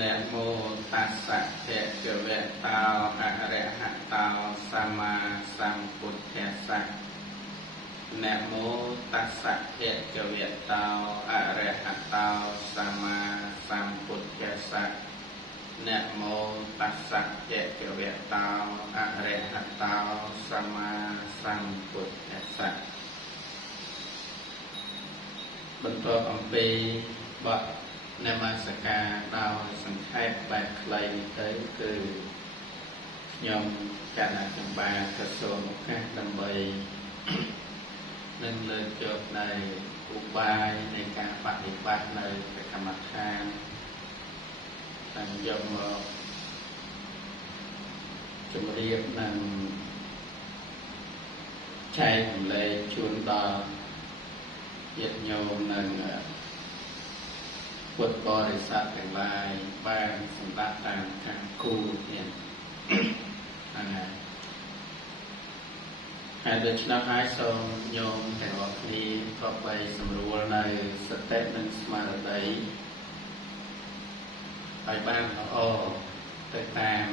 Nè mô tát sạ thệ chư vệ tao a rẹ hạ tao sama sambuddhassa. Nè mô tát sạ thệ chư vệ tao a rẹ hạ tao sama sambuddhassa. Nè mô tát sạ thệ chư vệ tao a rẹ hạ tao sama sambuddhassa.បន្ទាប់អំពីបទនមស្ការដោយសង្ខេបបែបខ្លីទៅគឺខ្ញុំកណ្ដាលចម្បានក្រសួងឱកាសដើម្បីនឹងលើកយកនៅឧបាយនៃការបដិបត្តិនៅកម្មដ្ឋានតាមយកមកជំរាបនិងចែករំលែកជូនដល់ញាតិញោមនិងពុទ្ធបរិស័ទទាំងឡាយបានសម្រាប់តាមខាងគូទៀតហ្នឹងហើយដូច្នោះហើយសូមញោមទាំងអស់គ្នាក៏បីសម្រួលនៅសតិនិងស្មារតីឲ្យបានល្អទៅតាម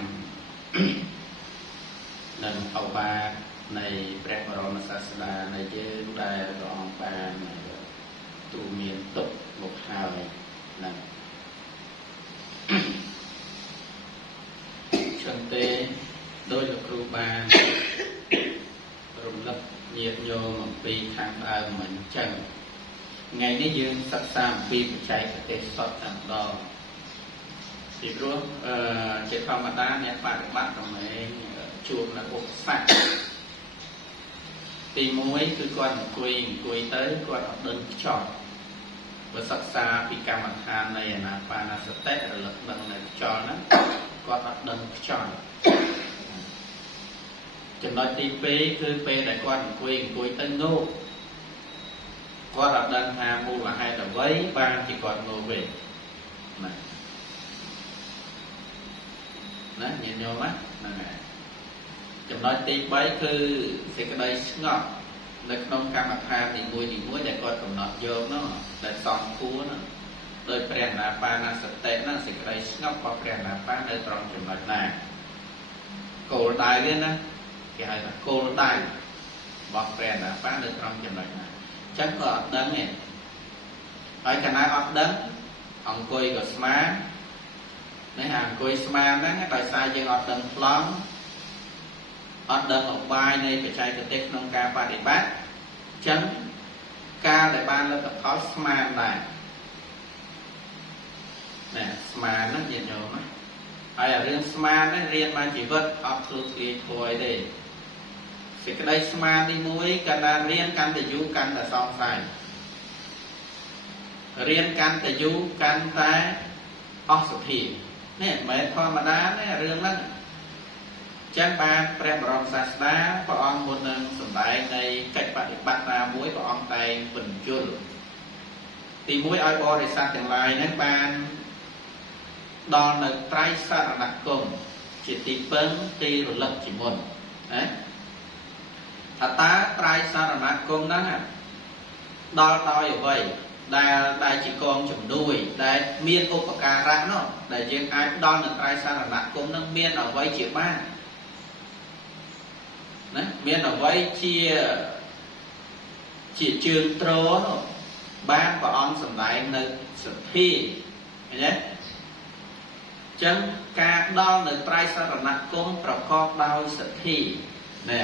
នឹងអវាទនៃព្រះបរមសាស្តានៃយើងដែលព្រះអង្គបានទូមានទុកមកហើយហ្នឹងចឹងទេដោយលោកគ្រូបានរំលឹកញាតិញោមអំពីខាងដើមមិនចឹងថ្ងៃនេះយើងសិក្សាអំពីបច្ចេកទេសសតតែម្ដងពីព្រោះជាធម្មតាអ្នកបប្រតិបត្តិតំណែងជួបនៅឧបសគ្គទី1គឺគាត់អង្គុយទៅគាត់អត់ដឹងខ្ចប់បើសិក្សាពីកម្មដ្ឋាននៃអាណាបានសតិរលឹកដឹងនៅខ្យល់ហ្នឹងគាត់អត់ដឹងខ្យល់ចំណុចទី2គឺពេលដែលគាត់អង្គុយទៅងោកគាត់អត់ដឹងថាមូលហេតុអ្វីបានជាគាត់ងោកវិញណាញាតិញោមហ្នឹងហើយចំណុចទី3គឺសេចក្តីស្ងប់នៅក្នុងកម្មដ្ឋាននីមួយដែលគាត់កំណត់យកនោះដែលសំគួរនោះដោយព្រះអានាបានសតិហ្នឹងសេចក្តីស្ងប់របស់ព្រះអានាបាននៅត្រង់ចំណុចណាគោលដៅវាណាគេហៅថាគោលដៅរបស់ព្រះអានាបាននៅត្រង់ចំណុចណាអញ្ចឹងក៏អត់ដឹងទេហើយកាលណាអត់ដឹងអង្គុយក៏ស្មាននេះអង្គុយស្មានហ្នឹងដោយសារយើងអត់ដឹងប្លង់អត់ដឹងឧបាយនៃបច្ចេកទេសក្នុងការបដិបត្តិអញ្ចឹងការដែលបានលទ្ធផលស្មានដែរណែស្មានហ្នឹងញាតិញោមហើយរឿងស្មានហ្នឹងរៀនមកជីវិតអត់ធ្លុះធ្លាយធួយទេសេចក្តីស្មានទី1កាន់តែរៀនកាន់តែយូរកាន់តែសង្ស័យរៀនកាន់តែយូរកាន់តែអស់សទ្ធានេះមិនមែនធម្មតាទេរឿងហ្នឹងចឹងបានព្រះបរមសាស្តាព្រះអង្គមុននឹងសម្ដែងនៃកិច្ចបដិបត្តិណាមួយព្រះអង្គតែងបញ្យល់ទី1ឲ្យបរិស័ទទាំងឡាយហ្នឹងបានដល់នៅត្រៃសរណគមជាទីពឹងទីរលឹកជាមុនណាថាតើត្រៃសរណគមហ្នឹងដល់ដោយអ្វីដែលជាកងជំនួយដែលមានឧបការៈនោះដែលយើងអាចដល់នៅត្រៃសរណគមហ្នឹងមានអ្វីជាបានណាមានអ្វីជាជើងត្រនោះបានព្រះអង្គសម្ដែងនៅសទ្ធាឃើញទេអញ្ចឹងការដល់នៅត្រៃសរណគមប្រកបដោយសទ្ធាណែ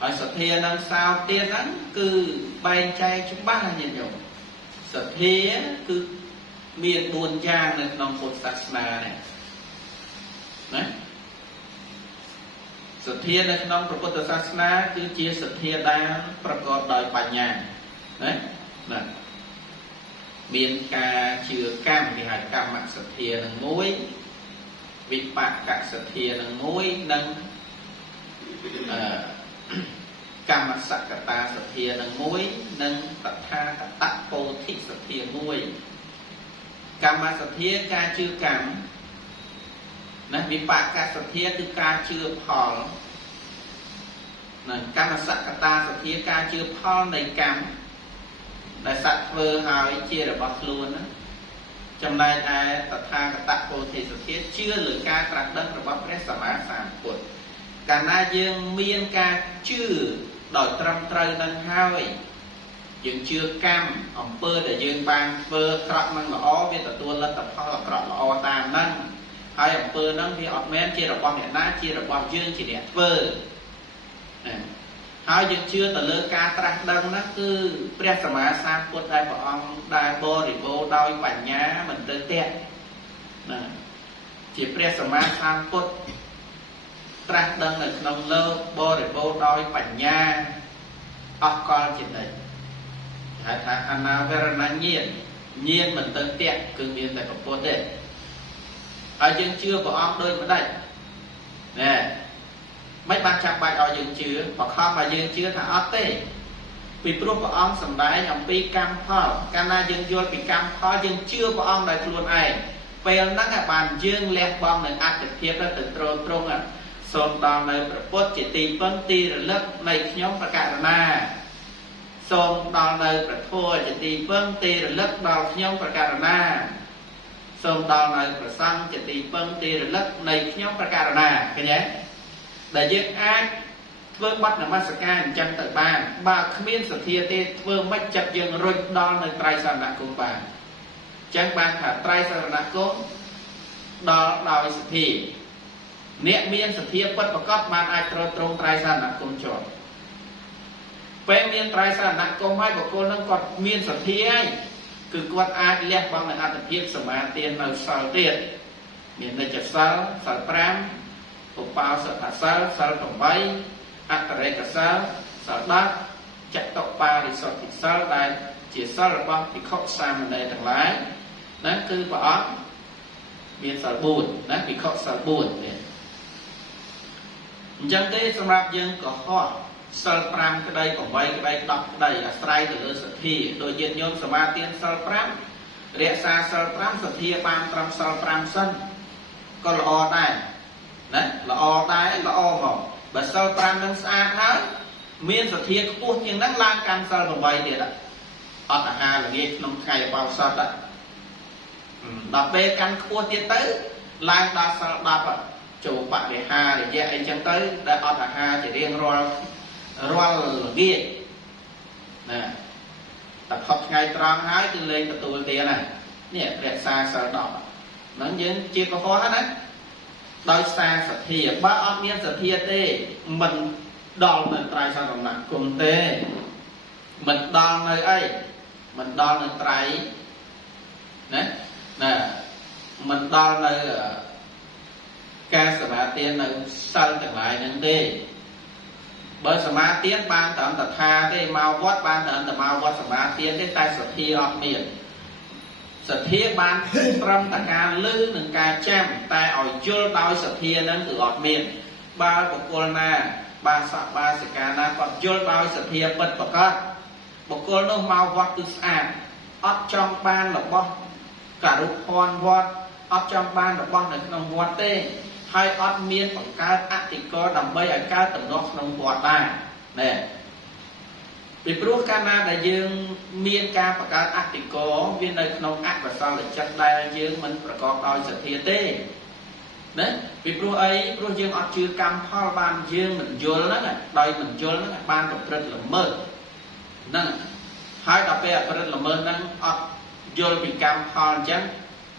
ហើយសទ្ធានឹងសោតទៀតហ្នឹងគឺបែងចែកច្បាស់ណាញាតិញោមសទ្ធាគឺមាន4យ៉ាងនៅក្នុងពុទ្ធសាសនានេះណាសទ្ធានៅក្នុងព្រះពុទ្ធសាសនាគឺជាសទ្ធាដែលប្រកបដោយបញ្ញាណាមានការជឿកម្មគេហៅកម្មសទ្ធានឹងមួយវិបកសទ្ធានឹងមួយនិងកម្មសក្កតាសទ្ធានឹងមួយនិងតថាគតពោធិសទ្ធាមួយកម្មសទ្ធាការជឿកម្មណាវិបកសទ្ធាគឺការជឿផលណាកម្មសក្កតាសទ្ធាការជឿផលនៃកម្មដែលសត្វធ្វើហើយជារបស់ខ្លួនណាអញ្ ចំណែកឯតថាគតពោធិសត្វជឿលើការត្រាស់ដឹងរបស់ព្រះសម្មាសម្ពុទ្ធកាលណាយើងមានការជឿដោយត្រឹមត្រូវនឹងហើយយើងជឿកម្មអំពើដែលយើងបានធ្វើក្រក់នឹងល្អវាទទួលលទ្ធផលអាក្រក់ល្អតាមហ្នឹងហើយអំពើហ្នឹងវាអត់មែនជារបស់អ្នកណាជារបស់យើងជាអ្នកធ្វើហើយយើងជឿទៅលើការត្រាស់ដឹងហ្នឹងគឺព្រះសម្មាសម្ពុទ្ធដែលព្រះអង្គដែលបរិបូរណ៍ដោយបញ្ញាមិនទៅទេណាជាព្រះសម្មាសម្ពុទ្ធត្រាស់ដឹងនៅក្នុងលោកបរិបូរណ៍ដោយបញ្ញាអស់កលជានិច្ចហៅថាអនាវរណញាណញាណមិនទៅទេគឺមានតែពុទ្ធទេហើយយើងជឿព្រះអង្គដូចម្ដេចណែមិនបានចាំបាច់ឲ្យយើងជឿបខំឲ្យយើងជឿថាអត់ទេពីព្រោះព្រះអង្គសម្ដែងអំពីកម្មផលកាលណាយើងយល់ពីកម្មផលយើងជឿព្រះអង្គដោយខ្លួនឯងពេលហ្នឹងបានយើងលះបង់នៅអត្ថិភាពទៅត្រង់សូមដល់នៅព្រះពុទ្ធជាទីពឹងទីរលឹកនៃខ្ញុំប្រកាសណាសូមដល់នៅព្រះធម៌ជាទីពឹងទីរលឹកដល់ខ្ញុំប្រកាសណាសូមដល់នៅព្រះសង្ឃជាទីពឹងទីរលឹកនៃខ្ញុំប្រកាសណាឃើញទេដែលយើងអាចធ្វើបទនមស្ការអញ្ចឹងទៅបានបើគ្មានសទ្ធាទេធ្វើមិនចិត្តយើងរុញដល់នៅត្រៃសរណគមបានអញ្ចឹងបានថាត្រៃសរណគមដល់ដោយសទ្ធាអ្នកមានសទ្ធាពិតប្រកបបានអាចត្រូវត្រង់ត្រៃសរណគមជាប់ពេលមានត្រៃសរណគមហើយបុគ្គលនឹងគាត់មានសទ្ធាហើយគឺគាត់អាចលះបង់នៅអត្ថភាពសមាទិនៅសិលទៀតមាននិច្ចសិលសិល5ឧបោសថសិលសិល8អត្តរេកសិលសិល10ចតុបរិសុទ្ធិសិលដែលជាសិលរបស់ភិក្ខុសាមណេរទាំងឡាយហ្នឹងគឺព្រះអង្គមានសិល4ណាភិក្ខុសិល4នេះអញ្ចឹងទេសម្រាប់យើងកុហកសិល5ក្តី8ក្តី10ក្តីអាស្រ័យទៅលើសទ្ធាដោយញាតិញោមសមាទានសិល5រក្សាសិល5សទ្ធាបានត្រឹមសិល5សិនក៏ល្អដែរណាល្អដែរល្អមកបើសិល5នឹងស្អាតហើយមានសទ្ធាខ្ពស់ជាងហ្នឹងឡើងកាន់សិល8ទៀតអត់អាហារល្ងាចក្នុងថ្ងៃបោសតដល់ពេលកាន់ខ្ពស់ទៀតទៅឡើងដល់សិល10ចូលបរិហារយៈអីចឹងទៅដែលអត់អាហារជារៀងរាល់ល្ងាចណាតែខប់ថ្ងៃត្រង់ហើយគឺលេងទទួលទានណានេះរក្សាសិល10ហ្នឹងយើងជាកុហកណាដោយសារសទ្ធាបើអត់មានសទ្ធាទេមិនដល់នៅត្រៃសរណគមទេមិនដល់នៅអីមិនដល់នៅត្រៃណាមិនដល់នៅការសមាទាននៅសិលទាំងឡាយហ្នឹងទេបើសមាទានបានត្រឹមតថាទេមកវត្តបានត្រឹមតែមកវត្តសមាទានទេតែសទ្ធាអត់មានសទ្ធាបានត្រឹមតែការលឺនិងការចាំតែឲ្យយល់ដោយសទ្ធាហ្នឹងគឺអត់មានបើបុគ្គលណាបានសកបាសិកាណាគាត់យល់ដោយសទ្ធាពិតប្រកបបុគ្គលនោះមកវត្តគឺស្អាតអត់ចង់បានរបស់ករុភ័ណ្ឌវត្តអត់ចង់បានរបស់នៅក្នុងវត្តទេហើយអត់មានបង្កើតអតិកោដើម្បីឲ្យកើតតំណក្នុងវត្តដែរណែពីព្រោះកាលណាដែលយើងមានការបង្កើតអតិកោវានៅក្នុងអកុសលចិត្តដែលយើងមិនប្រកបដោយសទ្ធាទេណាពីព្រោះអីព្រោះយើងអត់ជឿកម្មផលបានយើងមិនយល់ហ្នឹងដោយមិនយល់ហ្នឹងបានប្រព្រឹត្តល្មើសហ្នឹងហើយដល់ពេលប្រព្រឹត្តល្មើសហ្នឹងអត់យល់ពីកម្មផលអញ្ចឹង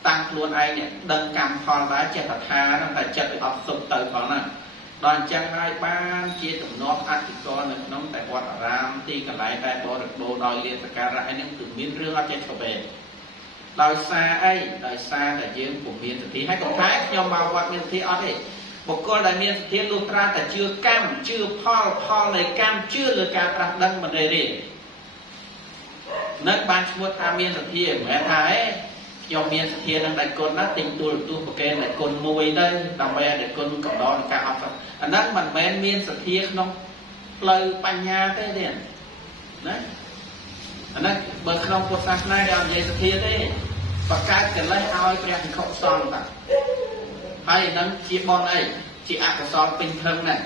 តាំងខ្លួនឯងនេះដឹងកម្មផលដែរចេះតែថាហ្នឹងតែចិត្តវាអត់សុខទៅផងហ្នឹងដល់អញ្ចឹងហើយបានជាទំនាស់អធិករនៅក្នុងតែវត្តអារាមទីកន្លែងតែបរិបូរដោយលៀនសក្ការៈអីហ្នឹងគឺមានរឿងអត់ចេះឆ្កបេដោយសារអីដោយសារតែយើងពុំមានសទ្ធាហើយកុំថាខ្ញុំមកវត្តមានសទ្ធាអត់ទេបុគ្គលដែលមានសទ្ធាលុះត្រាតែជឿកម្មជឿផលនៃកម្មជឿលើការត្រាស់ដឹងមិនទេនឹងបានឈ្មោះថាមានសទ្ធាមិនមែនថាខ្ញុំមានសទ្ធានឹងដៃគុណណាទិញទូលទូប្រកែដៃគុណមួយទៅដើម្បីឲ្យដៃគុណកំដរនឹងការអត់សោះអាហ្នឹងមិនមែនមានសទ្ធាក្នុងផ្លូវបញ្ញាទេណាអាហ្នឹងបើក្នុងពុទ្ធសាសនាគេអត់និយាយសទ្ធាទេបង្កើតកិលេសឲ្យព្រះភិក្ខុសង្ឃតាហើយហ្នឹងជាបុណ្យអីជាអកុសលពេញធឹងណា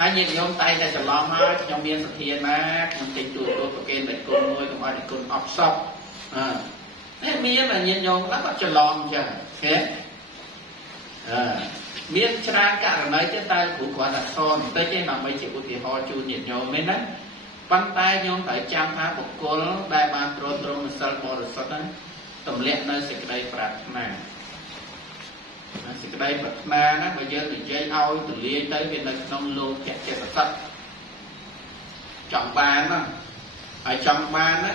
ហើយញាតិញោមតែតែច្រឡំហើយខ្ញុំមានសទ្ធាណាខ្ញុំទិញទូលទូប្រកែដៃគុណមួយកុំឲ្យដៃគុណអត់សោះ miên là nhìn nhôm nó có cho lon chứ thế miên tra cả mấy cái tay của quả là son tới cái nào mấy chị của thì họ chu nhìn nhôm mấy nè văn tay nhôm tại trăm tháng một cô nó đại ban trôn trôn sờ bò rồi sốt đấy tầm lẹ nơi sẽ cái đây bạc mà sẽ cái đây bạc mà nó bây giờ thì dây ao từ liên tới bên đây nông lô kẹt kẹt sắt chọn bàn đó ở trong bàn đó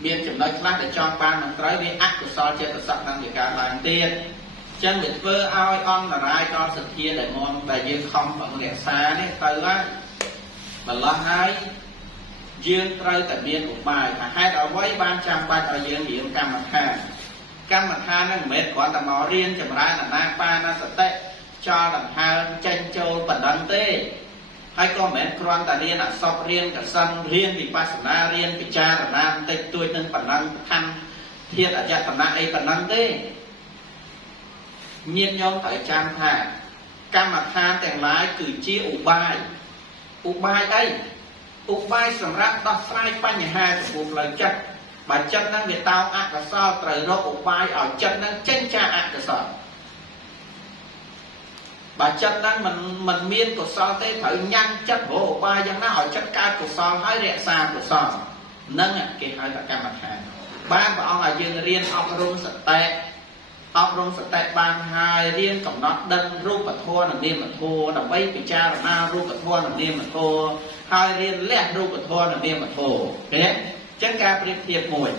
miền chấm nói khác để chọn bàn mình tới bên ác của so trên sắt năng để cả bàn tiền chân để vơ ao on là ai cho sự kia để mòn để dương không bằng lẹ xa đấy tới đó mà lo hai dương trời tại miền của bài hai đó với ban trăm ban ở dương điểm cam mặt ha nó mệt quá tầm mò riêng chậm rãi là na pa na sạch tệ cho làm ha tranh châu bẩn đắng tê hay có mệt quan ta riêng là sọc riêng cả sân riêng vì pasana riêng vì cha là nam tê tôi nâng bẩn đắng thăng thiên là cha bẩn đắng ấy bẩn đắng tê nhiên nhóm tại trang thả cam mặt ha tèng lái cử chia ủ bài đây ủ bài sầm rác đọc sai pa nhà hai của cuộc lời chắc bà chân năng việt tao ác cả sao trời rô ủ bài ở chân năng chân cha ác cả sao bà chân năng mình miên của sao thế thử nhanh chất của ủ bài chẳng nó ở chất ca của sao hãy rẽ xa của sao nâng cái hai là cam mặt hàng ba và ông là dương riêng ông rung sạch tệ ban hai riêng cộng nó đâm rung và thua là niêm mà thua là bay bị cha là na rung và thua là niêm mà thua hai riêng lẹ rung và thua là niêm mà thua thế chắc ca priệp thiệp mùi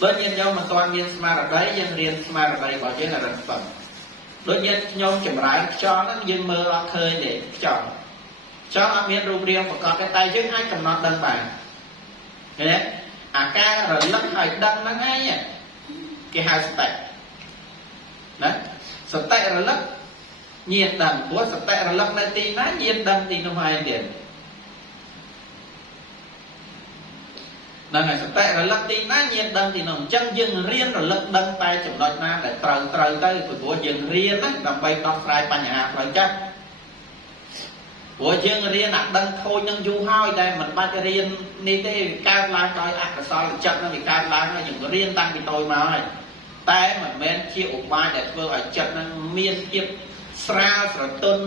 đôi nhiên nhau mà toàn nhiên smart ở đấy dân riêng smart ở đây bảo chế là rừng phẩm đôi nhiên nhau chậm rãi cho nó dân mơ lo khơi để chọn cho nó miễn rung riêng và còn cái tay chứ hai cầm nó đâm bàn thế ca rồi lắc hơi đâm nó ngay nha cái hai step đấy sập tệ rồi lắc nhiệt đầm của sập tệ rồi lắc này thì nó nhiệt đầm thì nó hai điểm là ngày sập tệ rồi lắc thì nó nhiệt đầm thì nó chân dừng riêng rồi lắc đâm tay chụp đôi nam để trời tới của dừng riêng á làm bay đọc sai pa nhà rồi chắc của dừng riêng nặng đâm thôi nhưng du hoi đây mình ba cái riêng đi thế cao la coi ác là sao chậm nó bị cao la nó dừng riêng tăng thì tôi mà thôiแต่มันแม้นเชี่ยวอุบายแต่เพื่อให้จัดนั้นเมียนเก็บสระสระต้น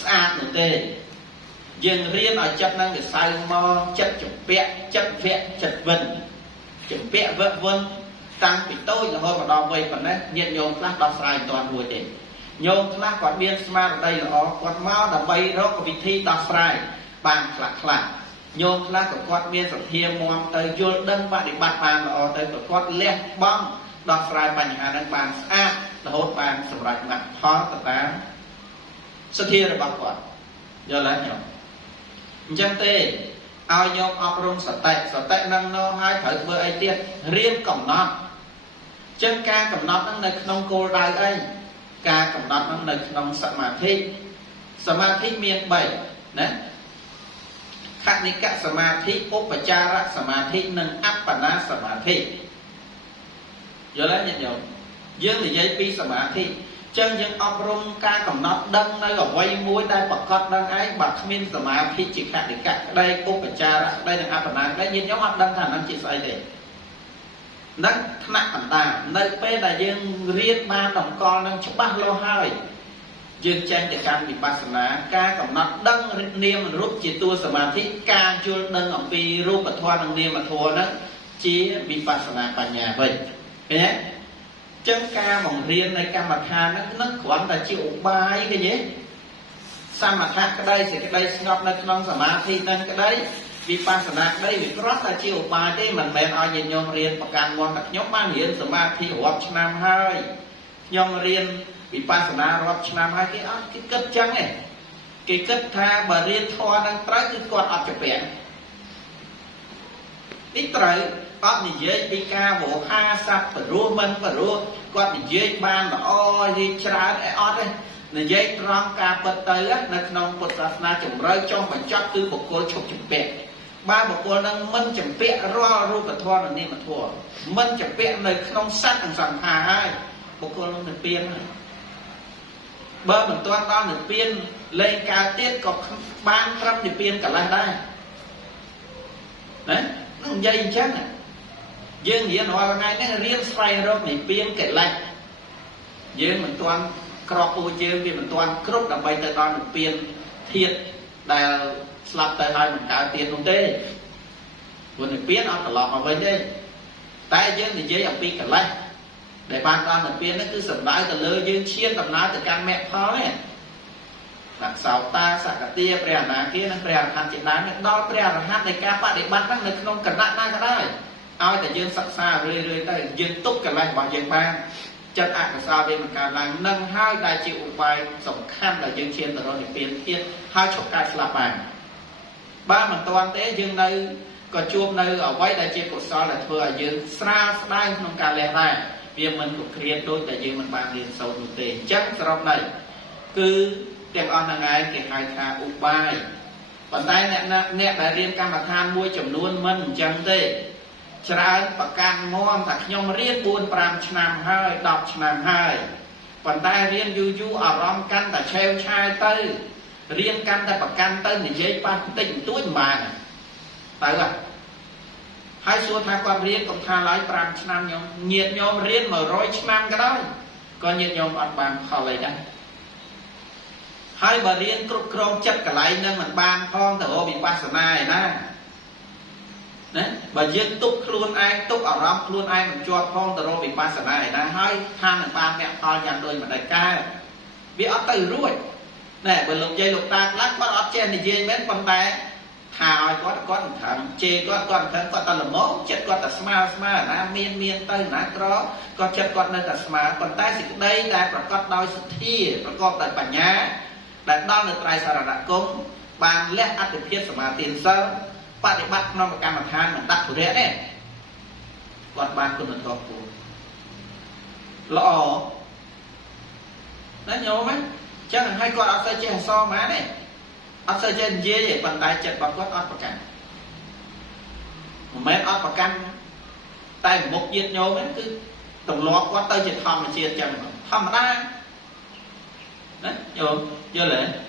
สะอาดหนึ่งเตยยังเรียนให้จัดนั้นจะใส่หม้อจัดจุ่มเปะจัดเวะจัดวันจุ่มเปะเวะวันตั้งปีโต้ละห้อยมาดองไว้ก่อนนะเนี่ยโยมคลาดดอกสายตอนบัวเด็กโยมคลาดก่อนเบียนสมาร์ทได้ละอ๋อกอดเมาส์ดับใบรกวิธีดอกสายบางคลาดโยมคลาดกับกอดเบียนสัตย์เทียมมอมเตยโยนเดินปฏิบัติบางละอ๋อเตยกับกอดเลี้ยบ้องดอกสายปัญหาดังบางสะอาดละโหดบางสำหรับหนักท้องต่างๆสเทียระบักก่อนเยอะแล้วเนี่ยจังเต้เอาโยมอบรมสตินั่งโน้ให้ถือเบอร์ไอเดียเรียนกำนัดจังการกำนัดนั่งในขนมโกลได้ไอ้การกำนัดนั่งในขนมสมาธิเมียนใบนะคณิกะสมาธิอุปจาระสมาธิหนึ่งอัปปนาสมาธิเยอะแล้วเนี่ยโยมdương thì dây pi sầm á thì chân dương ấp rung ca cầm nó đâm nơi ở quay muối đây bật cọt đang ấy bật min sầm á thì chỉ khác để cả đây cô phải cha đây là áp bản đây nhìn nhóm áp đâm thằng anh chị sai để nấc nặng bản ta nơi pe là dương riết ba đồng con đang chụp ba lô hai dương chân để cam bị pasana ca cầm nó đâm niêm rút chỉ tua sầm á thì ca chưa đâm ở pi rút bật thoa đâm niêm mà thua đó chỉ bị pasana cả nhà vậy nhé chân ca mỏng riêng này ca mặt hà nó quản là chịu bài cái gì sao mặt hà cái đây thì cái đây ngọc này non sả má thì nên cái đấy vì pa sả nạc đây vì rất là chịu bài thế mình bèn ao nhìn nhom riêng và càng ngon đặc nhóm ban hiển sả má thì hoặc năm hai nhom riêng vì pa sả nạc hoặc năm hai cái cấp trắng này cái cấp tha bà riêng thoa đang trái cứ con ọt chụp bẹn ít trời có gì dễ bị ca bộ ha sắp và rùa mình và rùa có gì dễ ban và ôi đi trả để ót đấy là dễ rong ca bật tới á là nông bật ra na chủng rơi trong và chót tư một cô chụp chụp bẹt ba một cô nâng mình chụp bẹt ro ru và thua là nên mà thua mình chụp bẹt nơi không sát thằng sẵn hà hai một cô nâng được piên bơ mình toan to được piên lên ca tiết có ban trăm được piên cả lại đây đấy nó dây chắc này dương diễn nói ngay nó riêng xoay rốt này biên kể lạnh dương mình toàn crop ô dương vì mình toàn crop là bay tới toàn một biên thiệt là slap tới hai mình cao tiền không tê vừa mình biết nó lọt vào bên đây tại dương thì dễ ở biên kể lạnh để ban toàn là biên nó cứ sầm đái từ lơ dương chiên tầm nói từ căn mẹ khó ấy đặc sáu ta sạc cả tia bè ná kia nó bè hạt chỉ đá nó đo bè là hạt này ca bạn để bắt nó không cần đạn na cái đấy aiแต่យើងសិក្សារឿយៗទៅយើងទុកកន្លែងរបស់យើងបានចិត្តអកុសលវាមិនកើតឡើងនឹងហើយដែលជាឧបាយសំខាន់ដែលយើងឈានទៅរកនិព្វានទៀតហើយឈប់កើតស្លាប់បានបើមិនទាន់ទេយើងនៅក៏ជួបនៅអ្វីដែលជាកុសលដែលធ្វើឲ្យយើងស្រាលស្ដែងក្នុងការលះដែរវាមិនគ្រប់គ្រាន់ដូចតែយើងមិនបានរៀនសូត្រនោះទេអញ្ចឹងសរុបនេះគឺទាំងអស់ហ្នឹងឯងគេហៅថាឧបាយប៉ុន្តែអ្នកដែលរៀនកម្មដ្ឋានមួយចំនួនមិនអញ្ចឹងទេច្រើនប្រកាន់ងំថាខ្ញុំរៀន 4-5 ឆ្នាំហើយ10ឆ្នាំហើយប៉ុន្តែរៀនយូរអារម្មណ៍កាន់តែឆេវឆាយទៅរៀនកាន់តែប្រកាន់ទៅនិយាយប៉ះបន្តិចបន្តួចមិនបានទៅហើយសួរថាគាត់រៀនកុំថាឡើយ5ឆ្នាំខ្ញុំញាតិញោមរៀន100ឆ្នាំក៏ដោយក៏ញាតិញោមអត់បានផលអីដែរហើយបើរៀនគ្រប់គ្រងចិត្តកន្លែងហ្នឹងមិនបានផងទៅរកវិបស្សនាឯណាណាបើយើងទុកខ្លួនឯងទុកអារម្មណ៍ខ្លួនឯងមិនជាប់ផងទៅរកវិបស្សនាឯណាហើយថានឹងបានអ្នកផលយ៉ាងដូចម្ដេចកើតវាអត់ទៅរួចណែបើលោកយាយលោកតាខ្លះគាត់អត់ចេះនិយាយមែនប៉ុន្តែថាឲ្យគាត់មិនថាជេរគាត់មិនថាគាត់តែល្មមចិត្តគាត់តែស្មើណាមានទៅណាក្រគាត់ចិត្តគាត់នៅតែស្មើប៉ុន្តែសេចក្តីដែលប្រកបដោយសទ្ធាប្រកបដោយបញ្ញាដែលដល់នៅត្រៃសរណគមបានលះអត្ថិភាពសមាធិសិលបដិបត្តិក្នុងកម្មដ្ឋានមិនដាក់ធុរៈទេគាត់បានគុណធម៌ពូល្អណាញោមហ្នឹងចឹងហើយគាត់អត់សូវចេះអសរម៉ាទេអត់សូវចេះនិយាយទេប៉ុន្តែចិត្តរបស់គាត់អត់ប្រកាន់មិនមែនអត់ប្រកាន់តែមុខញាតិញោមហ្នឹងគឺទម្លាប់គាត់ទៅជាធម្មជាតិចឹងធម្មតាណាញោមយល់ទេ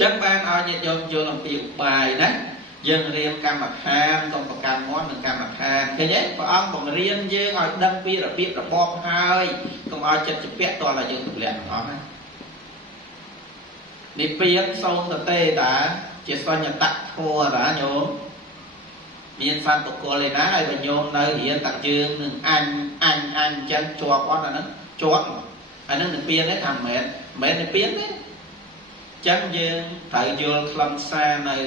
ចឹងបានឲ្យញាតិញោមយល់អំពីឧបាយណាយើងរៀនកម្មដ្ឋានកុំប្រកាន់មាត់នឹងកម្មដ្ឋានឃើញទេព្រះអង្គបង្រៀនយើងឲ្យដឹងពីរបៀបរបបហើយកុំឲ្យចិត្តជាពាក់តតែយើងទម្លាក់ទាំងអស់ណានិព្វានសូមតេតាជាសញ្ញតធម៌តាញោមមានសន្តិគលឯណាឲ្យបញ្ញោមនៅរៀនតាក់យើងនឹងអញអញ្ចឹងជាប់អត់អាហ្នឹងជាប់អាហ្នឹងនិព្វានទេថាមិនមែននិព្វានទេចឹងយើងត្រូវយល់ខ្លឹមសារនៅ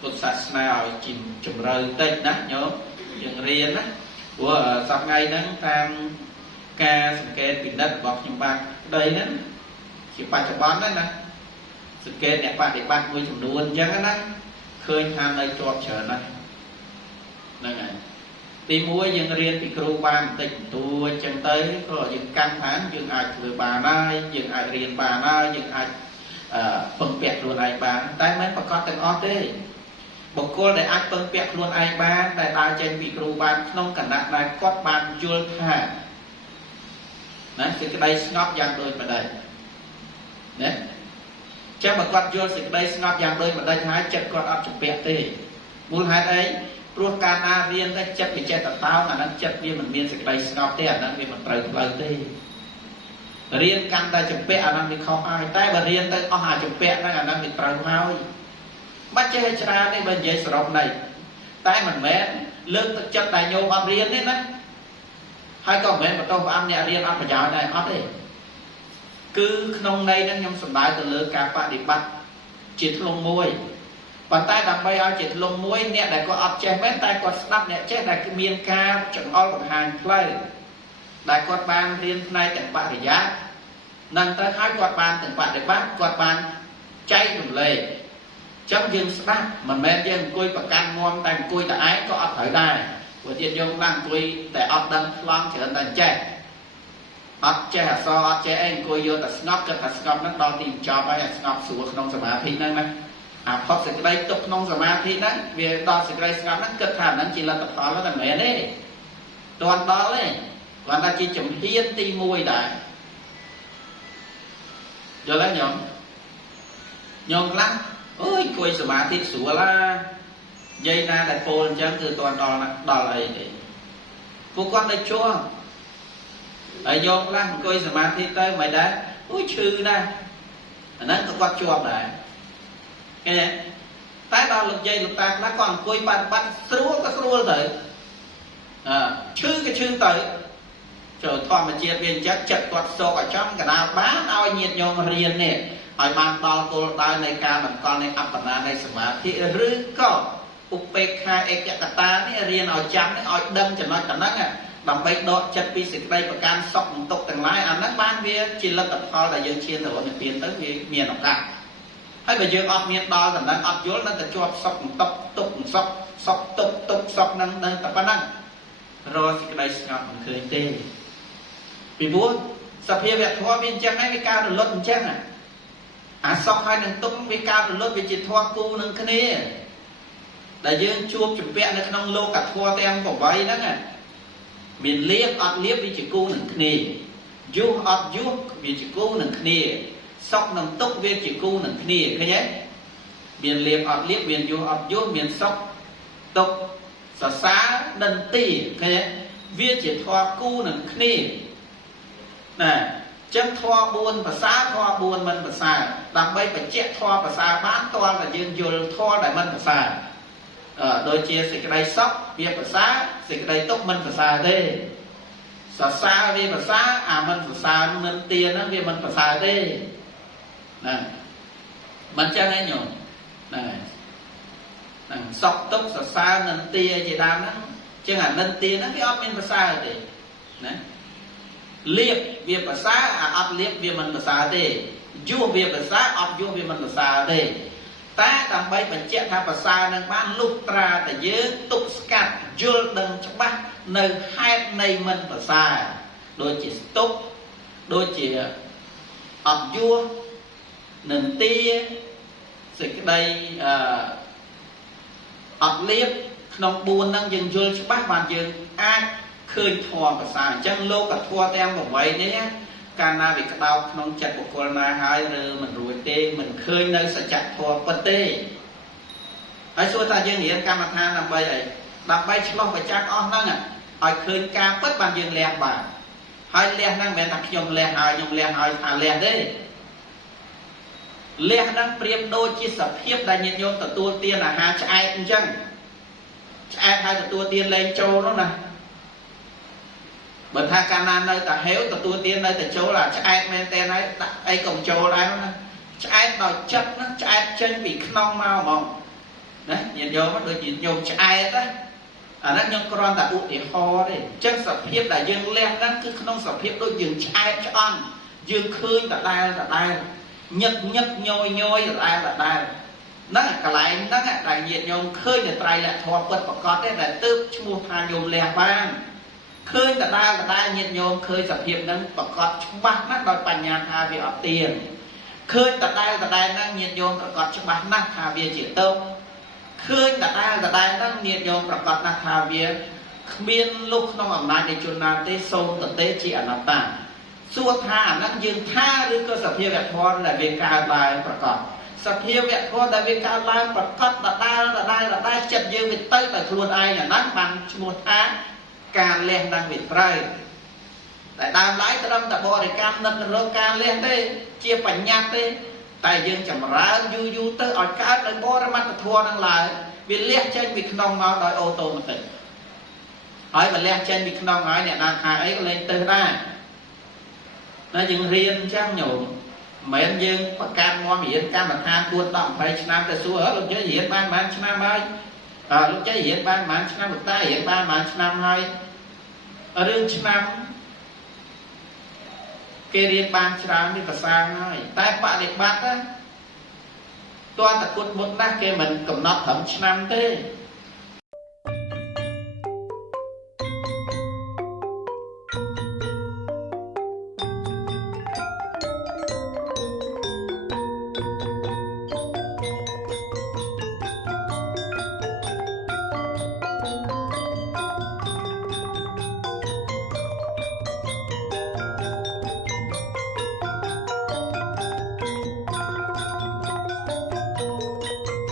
ពុទ្ធសាសនាឲ្យជំរឿតិចណាញោមយើងរៀនណាព្រោះសប្តាហ៍ហ្នឹងតាមការសង្កេតពិនិត្យរបស់ខ្ញុំបាទក្តីហ្នឹងជាបច្ចុប្បន្នហ្នឹងណាសង្កេតអ្នកបដិបត្តិមួយចំនួនអញ្ចឹងណាឃើញថានៅជាប់ច្រើនណាស់ហ្នឹងហើយទី1យើងរៀនពីគ្រូបានបន្តិចបន្តួចអញ្ចឹងទៅក៏យើងកាន់ថាយើងអាចធ្វើបានហើយយើងអាចរៀនបានហើយយើងអាចពឹងពាក់ខ្លួនឯងបានតែមិនប្រកាសទាំងអស់ទេបុគ្គលដែលអាចពឹងពាក់ខ្លួនឯងបានតែដើរចេញពីគ្រូបានក្នុងគណៈដែលគាត់បានយល់ថាណាសេចក្តីស្ងប់យ៉ាងដូចម្ដេចណាចាំបើគាត់យល់សេចក្តីស្ងប់យ៉ាងដូចម្ដេចហើយចិត្តគាត់អត់ជំពាក់ទេមូលហេតុអីព្រោះការណារៀនតែចិត្តវិចេតតោអាហ្នឹងចិត្តវាមិនមានសេចក្តីស្ងប់ទេអាហ្នឹងវាមិនត្រូវផ្លូវទេរៀនកាន់តែជំពាក់អាហ្នឹងវាខុសហើយតែបើរៀនទៅអស់អាជំពាក់ហ្នឹងអាហ្នឹងវាត្រូវហើយមិនចេះច្រើនទេបើនិយាយសរុបនេះតែមិនមែនលើកទឹកចិត្តតែញោមអត់រៀនទេណាហើយក៏មិនមែនបន្តព្រះអង្គអ្នករៀនអត់ប្រយោជន៍ដែរអត់ទេគឺក្នុងន័យហ្នឹងខ្ញុំសម្ដៅទៅលើការបដិបត្តិជាធ្លុងមួយប៉ុន្តែដើម្បីឲ្យជាធ្លុងមួយអ្នកដែលគាត់អត់ចេះមែនតែគាត់ស្ដាប់អ្នកចេះដែលមានការចង្អុលបង្ហាញផ្លូវដែលគាត់បានរៀនផ្នែកទាំងបរិយានឹងទៅឲ្យគាត់បានទាំងបដិបត្តិគាត់បានចែករំលែកចឹងយើងស្ដាប់មិនមែនយើងអង្គុយប្រកាន់មាំតែអង្គុយតែឯងក៏អត់ត្រូវដែរព្រោះទៀតយើងđangអង្គុយតែអត់ដឹងខ្លងច្រើនតែចេះអត់ចេះអសរអត់ចេះអីអង្គុយយកតែស្ងប់គិតថាស្ងប់ហ្នឹងដល់ទីបញ្ចប់ហើយស្ងប់ស្រួលក្នុងសមាធិហ្នឹងណាអាផុតសេចក្តីទុកក្នុងសមាធិហ្នឹងវាដល់សេចក្តីស្ងប់ហ្នឹងគិតថាហ្នឹងជាលទ្ធផលតែមិនមែនទេទាន់ដល់ទេគាត់ថាជាជំហានទី1ដែរយល់ទេញោមខ្លះអើយអង្គុយសមាធិស្រួល dây na đại phô chẳng từ toàn đo ấy thì phụ con đây chua ở vô lăng coi sầm ma thi tới mày đã ui chư na nó có quạt chuột này nghe tái đo lực dây lực ta nó còn coi ban srua tới chư cái chư tới trời thoa mà chia viên chắc chặt quạt sâu ở trong cái nào bán ao nhiệt nhôm riêng nè hỏi mang bao cô ta này ca mình con này ấp na này sầm ma thi rư có upekha ekakata này riêng ở chấm này ở đâm cho nó cả nắng à bằng bay độ chất pi xịt đây và can sọc tục từng lái anh nó ban về chỉ là tập kho là dương chiên rồi mình tiền tới miền nào cả hay bây giờ ọt miền đo rằng đang ọt vô nóจะ cho sọc tục sọc năng tập năng rồi xịt đây ngọc mình khơi tê vì bố sập hiện vật thoa viên chân ấy cái cao được lót chân sọc hai năng tung cái cao được lót vì chỉ thoa cu năng cái này đại dương chuột chụp vẹn nó không lô cả thoa tem của vậy đó nè miền liếp ọt liếp vì chỉ cu nằng khné du ọt du vì chỉ cu nằng khné sọc nằng túc vì chỉ cu nằng khné cái nhé miền liếp ọt liếp miền du miền sọc túc xá đần tì cái nhé vì chỉ thoa cu nằng khné nè chân thoa buồn và xá thoa buồn mình và xà làm bây phải chết thoa và xà bán toa là dương dù thoa đại mình và xà đôi chia sự cái đây sóc việc và xá sự cái đây tốt mình và xa thế xa vì và xá mình và xa nên tiền nó vì mình và xa thế nè mình chắc ấy nhổ nè sóc tốt xa nên tiền chỉ đam nó chứ là nên tiền nó cái ốc mình và xa thế nè liệp việc và xá ốc liệp vì mình và xa thế vua việc và xá ốc vua vì mình và xa thế ta làm bay mình chết tha bà sa nâng bán lúc ra tại dưới tục scat dưa đừng cho bác nơi hai này mình bà sa đôi chỉ tục đôi chỉ ọc vua nền tia sự cái đây ọc liếp nông buồn năng dừng dưa cho bác bàn dừng ai khơi thua bà sa chân lô cả thua tem của vậy nhéการนาวิกดาวขนมจัดบุคคลนาหายเรือมันรวยเต้มันเคยในสัจจะพอปเต้ไอ้ส่วนตายังเห็นการมาทานนำไปไอ้นำไปฉลองไปจ้างอ้อนั่งอ่ะไอ้เคยการปัดบานยังแรงบ่าให้แรงนั่งแม่นักยมแรงหายยมแรงหายหาแรงได้แรงนั่งเปรียบโดยจิตสัพเพียบได้เงียบโยมแต่ตัวเตียนอ่ะหาชายจังชายให้แต่ตัวเตียนแรงโจนั่นนะbởi thang can nơi ta héo ta tua tiên nơi ta chỗ là chạy men tên ấy ấy cùng chỗ lại nó chạy đòi chất nó chạy chân bị non mau mỏng đấy nhìn vô mắt đôi nhìn vô chạy đó nó nhân con ta uống thì ho đấy chân sập hiếp là dương len đó cứ non sập hiếp đôi dương chạy cho ăn dương khơi ta đai nhật nhoi là đai nó là cái lại nó là đại diện nhôm khơi để trai lại thò quật bọc cọt đấy là tư mua thang nhôm len ban khơi cả ta nhiệt nhôm khơi sập hiệp năng bọc cọt bạc nát đòiปัญญา tha về ọt tiền khơi cả ta năng nhiệt nhôm bọc cọt bạc nát tha về chỉ tông khơi cả ta năng nhiệt nhôm bọc cọt nát tha về miên lúc nó ở lại để chôn nát tế sâu tận tế chỉ ở nát ta xua tha năng dương thaឬក៏សភាពវធម៌ដែលវាកើតឡើងប្រកបសភាពវធម៌ដែលវាកើតឡើងប្រកបដដែលចិត្តយើងវាទៅតែខ្លួនឯងអាហ្នឹងបានឈ្មោះថាการเลี้ยงดังวิตรายแต่ดามไล่ตรมแต่บริการนั่นเรื่องการเลี้ยงได้เชี่ยปัญญาได้แต่ยังจำร้านยูเตอร์อดการในบริมาตรทัวร์นั่งหลายวิเลี้ยงเช่นวิขนองมาโดยโอโตมันติดไอ้มันเลี้ยงเช่นวิขนองไอ้เนี่ยนางหาไอ้ก็เลยเตอร์ได้น่ายังเรียนช่างหนุ่มเหมือนยังประกันมอมีนการบันทานตัวต่ำไปชนะแต่สู้เราจะเห็นบ้านมันชนะไหมลูกใจเห็นบ้านมันชนะลูกใต้เห็นบ้านมันชนะให้เรื่องชนะเกเรียนบ้านชนะนี่ภาษาง่ายแต่ปะเด็กบ้านนะตัวตะกุดบดนะเกมันกำนัดถมชนะเต้